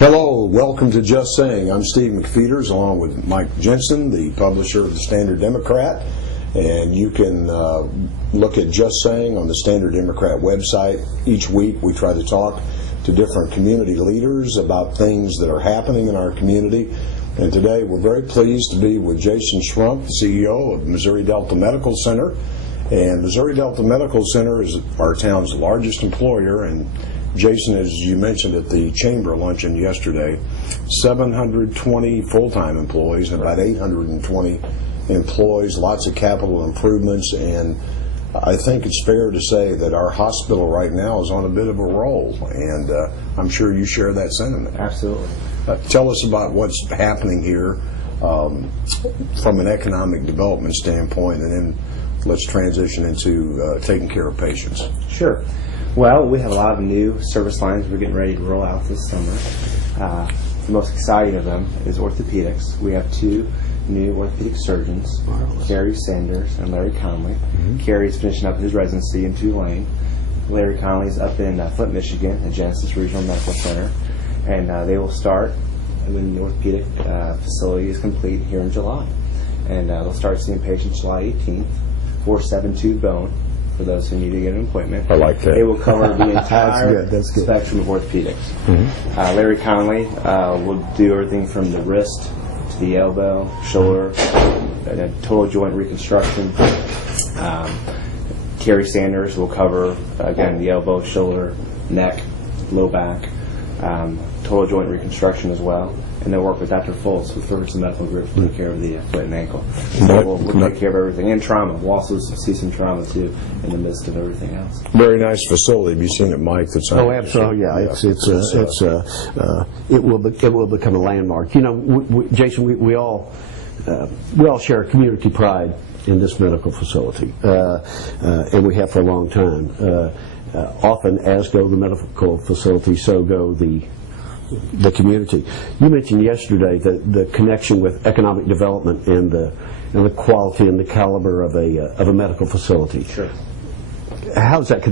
Hello, welcome to Just Saying. I'm Steve McFeeters, along with Mike Jensen, the publisher of the Standard Democrat. And you can look at Just Saying on the Standard Democrat website. Each week we try to talk to different community leaders about things that are happening in our community. And today we're very pleased to be with Jason Schrump, the CEO of Missouri Delta Medical Center. And Missouri Delta Medical Center is our town's largest employer, and Jason, as you mentioned at the chamber luncheon yesterday, 720 full-time employees and about 820 employees, lots of capital improvements, and I think it's fair to say that our hospital right now is on a bit of a roll, and I'm sure you share that sentiment. Absolutely. Tell us about what's happening here from an economic development standpoint, and then let's transition into taking care of patients. Sure. Well, we have a lot of new service lines we're getting ready to roll out this summer. The most exciting of them is orthopedics. We have two new orthopedic surgeons, Kerry Sanders and Larry Conley. Kerry's finishing up his residency in Tulane. Larry Conley's up in Flint, Michigan at Genesis Regional Medical Center. And they will start when the orthopedic facility is complete here in July. And they'll start seeing patients July 18th, 472 bone. For those who need to get an appointment. I like that. It will cover the entire That's good. spectrum of orthopedics. Larry Conley will do everything from the wrist to the elbow, shoulder, and total joint reconstruction. Kerry Sanders will cover, again, the elbow, shoulder, neck, low back, total joint reconstruction as well. And they'll work with Dr. Fultz with Ferguson Medical Group to take care of the foot and ankle. So we'll take care of everything. And trauma. We'll also see some trauma, too, in the midst of everything else. Very nice facility. Have you seen it, Mike? Oh, absolutely. Yeah, it will become a landmark. You know, Jason, we all share community pride in this medical facility, and we have for a long time. Often, as go the medical facility, so go the community. You mentioned yesterday the connection with economic development and the quality and the caliber of a medical facility. Sure. How does that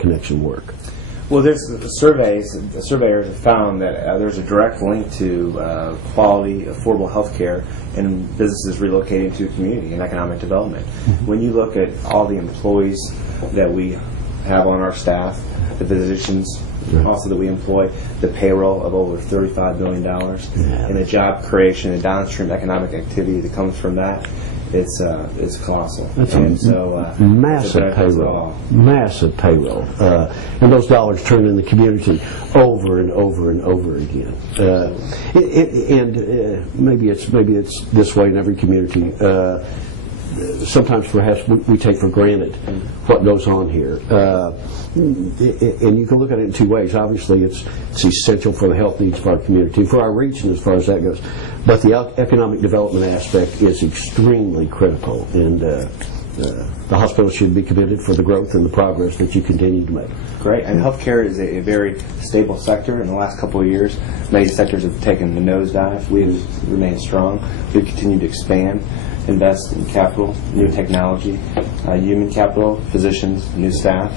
connection work? Well, there's surveyors have found that there's a direct link to quality, affordable health care and businesses relocating to a community and economic development. When you look at all the employees that we have on our staff, the physicians also that we employ, the payroll of over $35 billion, and the job creation and downstream economic activity that comes from that, it's colossal. Massive payroll. Massive payroll. And those dollars turn in the community over and over and over again. Maybe it's this way in every community. Sometimes perhaps we take for granted what goes on here. And you can look at it in two ways. Obviously, it's essential for the health needs of our community, for our region as far as that goes. But the economic development aspect is extremely critical, and the hospital should be committed for the growth and the progress that you continue to make. Great. And healthcare is a very stable sector. In the last couple of years, many sectors have taken the nosedive. We've remained strong. We continue to expand, invest in capital, new technology, human capital, physicians, new staff.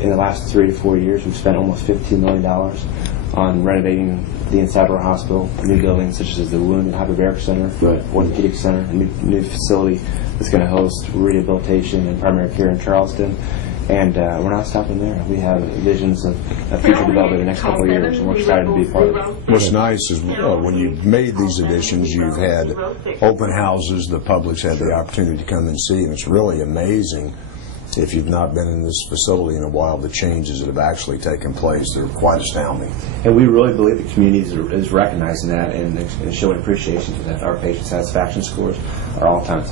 In the last 3 to 4 years, we've spent almost $15 million on renovating the inside of our hospital, new buildings such as the Wound and Hyperbaric Center, Orthopedic Center, a new facility that's going to host rehabilitation and primary care in Charleston. And we're not stopping there. We have visions of future development in the next couple of years, and we're excited to be a part of it. What's nice is when you've made these additions, you've had open houses, the public's had the opportunity to come and see, and it's really amazing. If you've not been in this facility in a while, the changes that have actually taken place, they're quite astounding. And we really believe the community is recognizing that and showing appreciation for that. Our patient satisfaction scores are all-time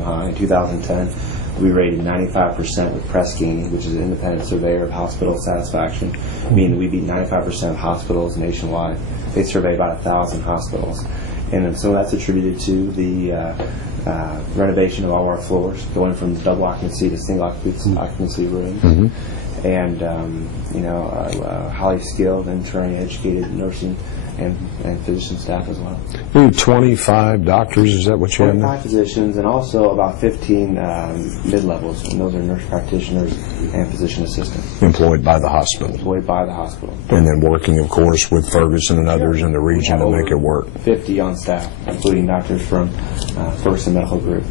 high. In 2010, we rated 95% with Press Ganey, which is an independent surveyor of hospital satisfaction, meaning we beat 95% of hospitals nationwide. They survey about 1,000 hospitals. And some of that's attributed to the renovation of all our floors, going from double occupancy to single occupancy rooms, and highly skilled, internally educated nursing and physician staff as well. You have 25 doctors, is that what you have 25 now? physicians and also about 15 mid-levels, and those are nurse practitioners and physician assistants Employed by the hospital. employed by the hospital. And then working, of course, with Ferguson and others in the We region have to over make it work. 50 on staff, including doctors from Ferguson Medical Group,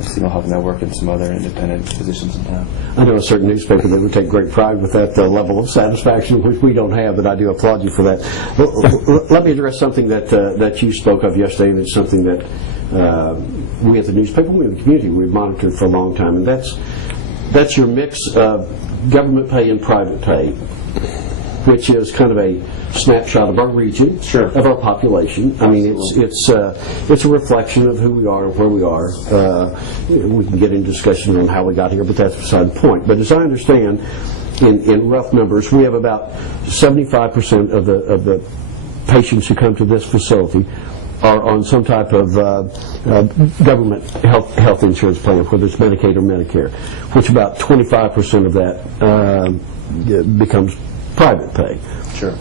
Signal Health Network, and some other independent physicians in town. I know a certain newspaper that would take great pride with that level of satisfaction, which we don't have, but I do applaud you for that. Let me address something that you spoke of yesterday, and it's something that we at the newspaper, we in the community, we've monitored for a long time, and that's your mix of government pay and private pay, which is kind of a snapshot of our region, Sure. of our population. I mean, it's a reflection of who we are and where we are. We can get into discussion on how we got here, but that's beside the point. But as I understand, in rough numbers, we have about 75% of the patients who come to this facility are on some type of government health insurance plan, whether it's Medicaid or Medicare, which about 25% of that becomes private pay. Sure.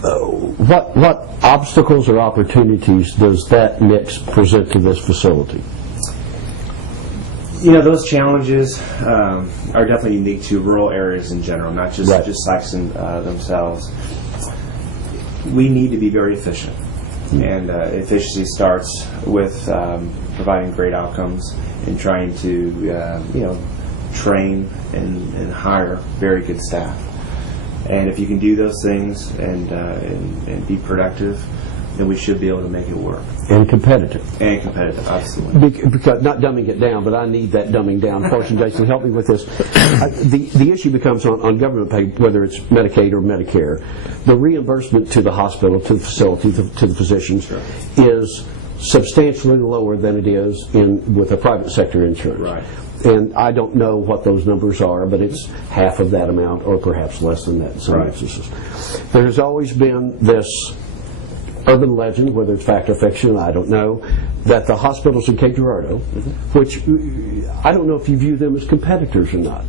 What obstacles or opportunities does that mix present to this facility? You know, those challenges are definitely unique to rural areas in general, not just Right. just Saxon themselves. We need to be very efficient, and efficiency starts with providing great outcomes and trying to train and hire very good staff. And if you can do those things and be productive, then we should be able to make it work. And competitive. And competitive, absolutely. Because, not dumbing it down, but I need that dumbing down portion. Jason, help me with this. The issue becomes on government pay, whether it's Medicaid or Medicare, the reimbursement to the hospital, to the facility, to the physicians, Sure. is substantially lower than it is with a private sector insurance. Right. And I don't know what those numbers are, but it's half of that amount, or perhaps less than that in some Right. instances. There has always been this urban legend, whether it's fact or fiction, I don't know, that the hospitals in Cape Girardeau, which I don't know if you view them as competitors or not.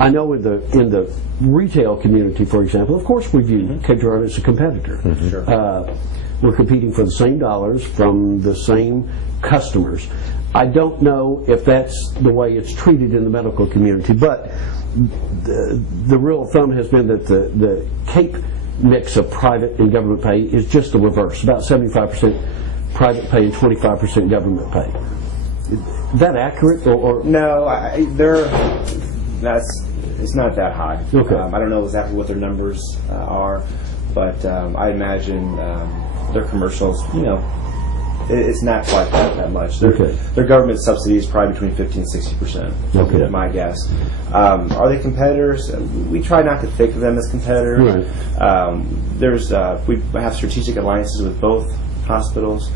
I know in the retail community, for example, of course we view Cape Girardeau as a competitor. Sure. We're competing for the same dollars from the same customers. I don't know if that's the way it's treated in the medical community, but the rule of thumb has been that the Cape mix of private and government pay is just the reverse, about 75% private pay and 25% government pay. Is that accurate? Or No, it's not that high. Okay. I don't know exactly what their numbers are, but I imagine their commercials, it's not quite that much. Okay. Their government subsidy is probably between 50 and 60%. Okay. My guess. Are they competitors? We try not to think of them as competitors. Right. We have strategic alliances with both hospitals.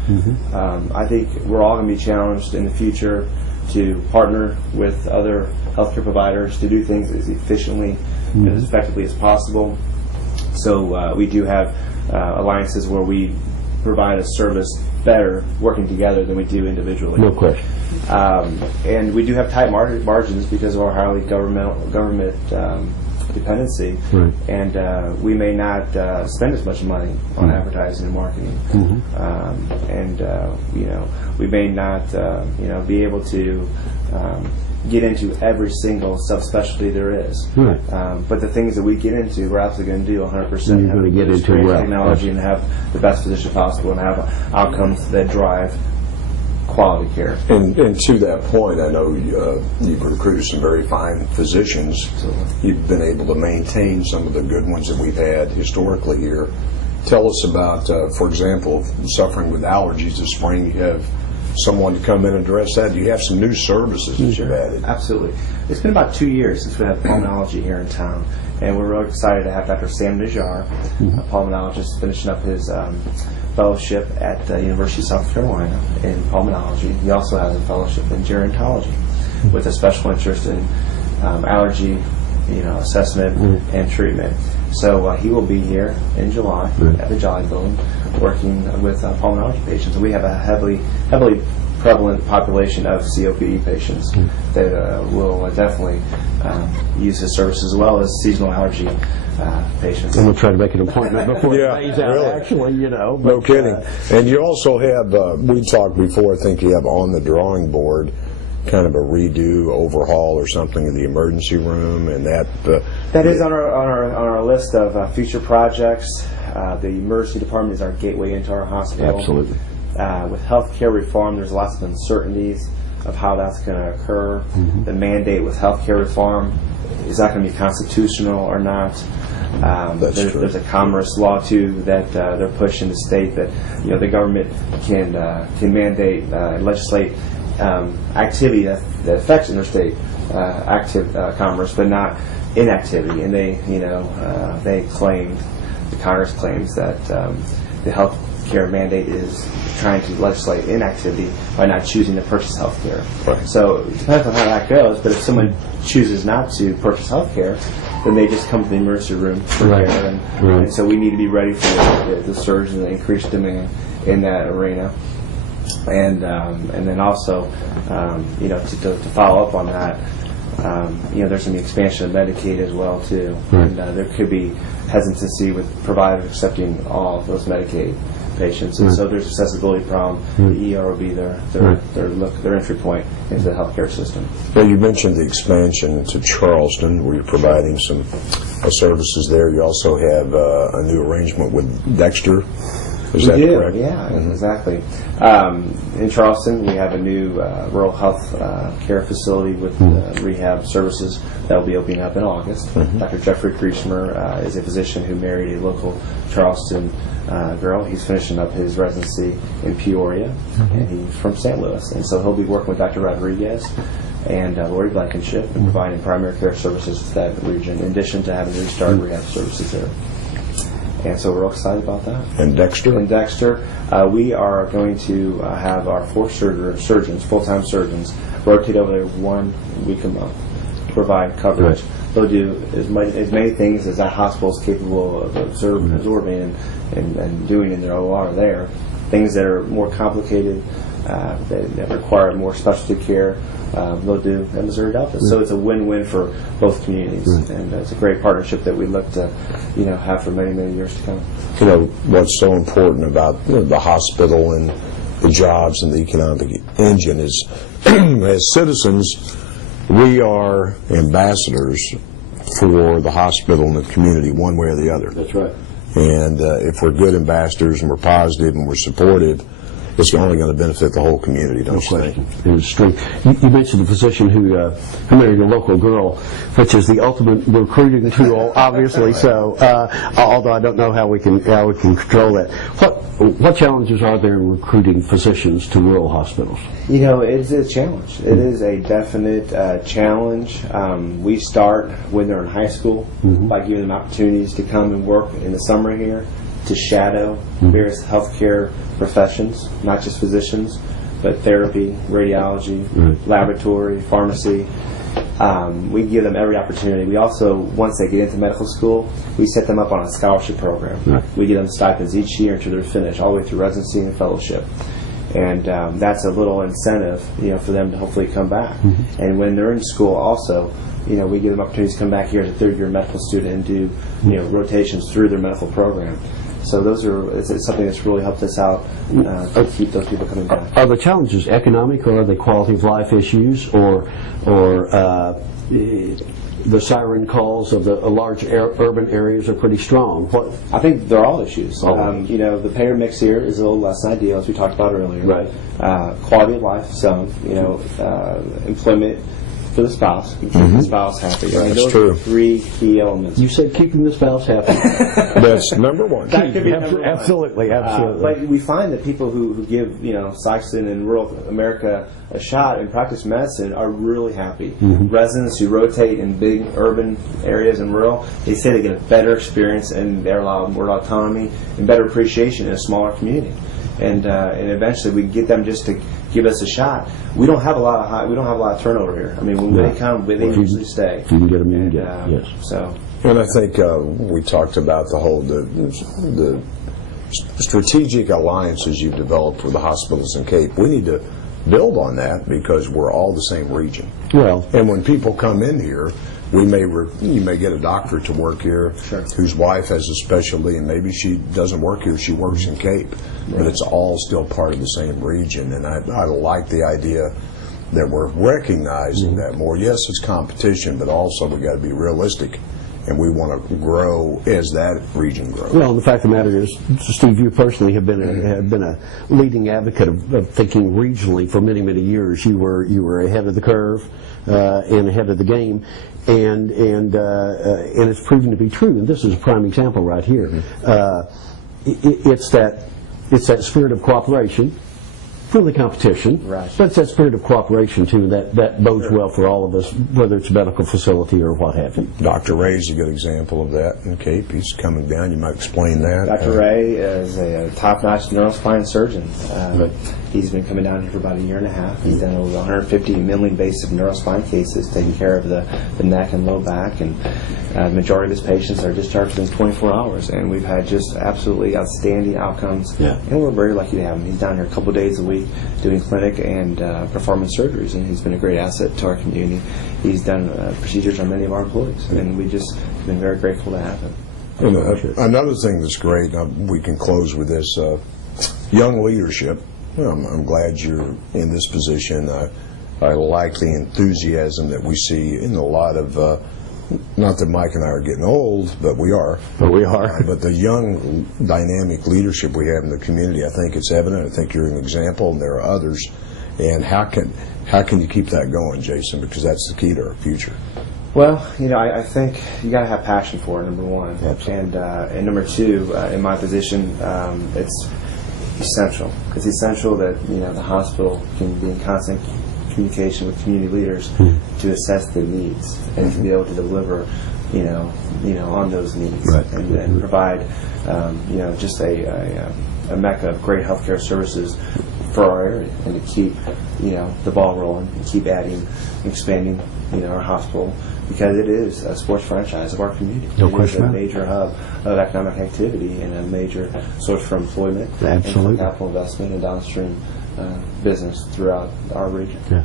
I think we're all going to be challenged in the future to partner with other healthcare providers to do things as efficiently and as effectively as possible. So we do have alliances where we provide a service better working together than we do individually. no question. And we do have tight margins because of our highly government dependency, Right. and we may not spend as much money on advertising and marketing, and we may not be able to get into every single subspecialty there is. Right. But the things that we get into, we're absolutely going to do 100%. You're gonna get into great well. technology and have the best physician possible and have outcomes that drive quality care. And to that point, I know you've recruited some very fine physicians. You've been able to maintain some of the good ones that we've had historically here. Tell us about, for example, suffering with allergies this spring. You have someone to come in and address that. You have some new services that you've added. Absolutely. It's been about 2 years since we had pulmonology here in town, and we're really excited to have Dr. Sam Najjar, a pulmonologist, finishing up his fellowship at the University of South Carolina in pulmonology. He also has a fellowship in gerontology with a special interest in allergy assessment and treatment. So he will be here in July at the Jolly Building working with pulmonology patients. And we have a heavily prevalent population of COPD patients that will definitely use his service, as well as seasonal allergy patients. I'm going to try to make an appointment before Yeah, it pays out, really. actually, you know. No but, kidding. And you also have, we talked before, I think you have on the drawing board kind of a redo, overhaul or something in the emergency room, and That is on our list of future projects. The emergency department is our gateway into our hospital. Absolutely. With healthcare reform, there's lots of uncertainties of how that's going to occur. The mandate with healthcare reform, is that going to be constitutional or not? There's a commerce law too that they're pushing the state that the government can mandate legislate activity that affects interstate active commerce, but not inactivity. And they claimed, the Congress claims that the health care mandate is trying to legislate inactivity by not choosing to purchase health care. Right. So it depends on how that goes, but if someone chooses not to purchase health care, then they just come to the emergency room for Right. care. And so we need to be ready for the surge and the increased demand in that arena. And then also, to follow up on that, there's some expansion of Medicaid as well too, and there could be hesitancy with providers accepting all of those Medicaid patients, and so there's an accessibility problem. The ER will be their entry point into the healthcare system. well, you mentioned the expansion to Charleston, where you're providing some services there. You also have a new arrangement with Dexter. Is that correct? Yeah, exactly. In Charleston, we have a new rural health care facility with rehab services that will be opening up in August. Dr. Jeffrey Griesmer is a physician who married a local Charleston girl. He's finishing up his residency in Peoria, and he's from St. Louis. And so he'll be working with Dr. Rodriguez and Lori Blankenship and providing primary care services to that region, in addition to having restarted rehab services there. And so we're real excited about that. And Dexter? In Dexter, we are going to have our 4 surgeons, full-time surgeons, rotate over there 1 week a month to provide coverage. Right. They'll do as many things as that hospital is capable of absorbing and doing in their OR there. Things that are more complicated, that require more specialty care, they'll do at Missouri Delta. So it's a win-win for both communities, and it's a great partnership that we look to, have for many, many years to come. What's so important about the hospital and the jobs and the economic engine is, as citizens, we are ambassadors for the hospital and the community, one way or the other. That's right. And if we're good ambassadors and we're positive and we're supportive, it's only going to benefit the whole community, don't you think? It was true. You mentioned the physician who married a local girl, which is the ultimate recruiting tool, obviously. So, although I don't know how we can control that. What challenges are there in recruiting physicians to rural hospitals? It's a challenge. It is a definite challenge. We start when they're in high school by giving them opportunities to come and work in the summer here, to shadow various healthcare professions, not just physicians, but therapy, radiology, laboratory, pharmacy. We give them every opportunity. We also, once they get into medical school, we set them up on a scholarship program. We give them stipends each year until they're finished, all the way through residency and fellowship. And that's a little incentive, for them to hopefully come back. And when they're in school also, we give them opportunities to come back here as a third-year medical student and do, rotations through their medical program. So it's something that's really helped us out to keep those people coming back. Are the challenges economic, or are they quality of life issues, or the siren calls of the large urban areas are pretty strong? I think they're all issues. The payer mix here is a little less than ideal, as we talked about earlier. Right. Quality of life, some. Employment for the spouse, keeping the spouse happy. That's those true. are 3 key elements. You said keeping the spouse happy. That's number one. That could be number one. Absolutely. But we find that people who give Sikeston and rural America a shot and practice medicine are really happy. Residents who rotate in big urban areas and rural, they say they get a better experience and they're allowed more autonomy and better appreciation in a smaller community. And eventually we get them just to give us a shot. We don't have a lot of turnover here. I mean, when they come, they usually stay. If you can get them, you can get them. Yes. So. And I think we talked about the strategic alliances you've developed with the hospitals in Cape. We need to build on that because we're all the same region. Well, And when people come in here, you may get a doctor to work here whose wife has a specialty, and maybe she doesn't work here, she works in Cape. But it's all still part of the same region, and I like the idea that we're recognizing that more. Yes, it's competition, but also we got to be realistic, and we want to grow as that region grows. well, the fact of the matter is, Steve, you personally have been a leading advocate of thinking regionally for many, many years. You were ahead of the curve and ahead of the game, and it's proven to be true. And this is a prime example right here. It's that spirit of cooperation. Friendly competition, Right. but it's that spirit of cooperation too that bodes well for all of us, whether it's a medical facility or what have you. Dr. Ray's a good example of that in Cape. He's coming down. You might explain that. Dr. Ray is a top-notch neurospine surgeon. He's been coming down here for about a year and a half. He's done over 150 minimally invasive neurospine cases, taking care of the neck and low back, and the majority of his patients are discharged within 24 hours, and we've had just absolutely outstanding outcomes. Yeah. And we're very lucky to have him. He's down here a couple days a week doing clinic and performing surgeries, and he's been a great asset to our community. He's done procedures on many of our employees, and we just been very grateful to have him. You know, another thing that's great, we can close with this, young leadership. Well, I'm glad you're in this position. I like the enthusiasm that we see in a lot of, not that Mike and I are getting old, but we are. But we are. But the young, dynamic leadership we have in the community, I think it's evident. I think you're an example, and there are others. And how can you keep that going, Jason? Because that's the key to our future. Well, I think you got to have passion for it, number one. Absolutely. And number two, in my position, it's essential. It's essential that the hospital can be in constant communication with community leaders to assess their needs and to be able to deliver, on those needs, Right. and provide, just a mecca of great healthcare services for our area, and to keep, the ball rolling, and keep adding, expanding, our hospital, because it is a sports franchise of our community. No It question is a about it. major hub of economic activity and a major source for employment, Absolutely. and for capital investment and downstream business throughout our region. Yeah.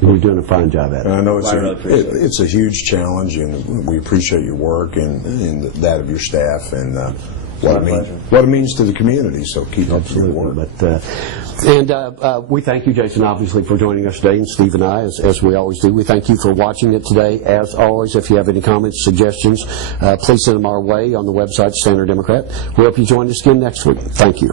You're doing a fine job at And it. I know Well, I really appreciate it. it's a huge challenge, and we appreciate your work and that of your staff, and My pleasure. what it means to the community. So keep up the good Absolutely. work. But we thank you, Jason, obviously, for joining us today, and Steve and I, as we always do. We thank you for watching it today. As always, if you have any comments, suggestions, please send them our way on the website, Standard Democrat. We hope you join us again next week. Thank you.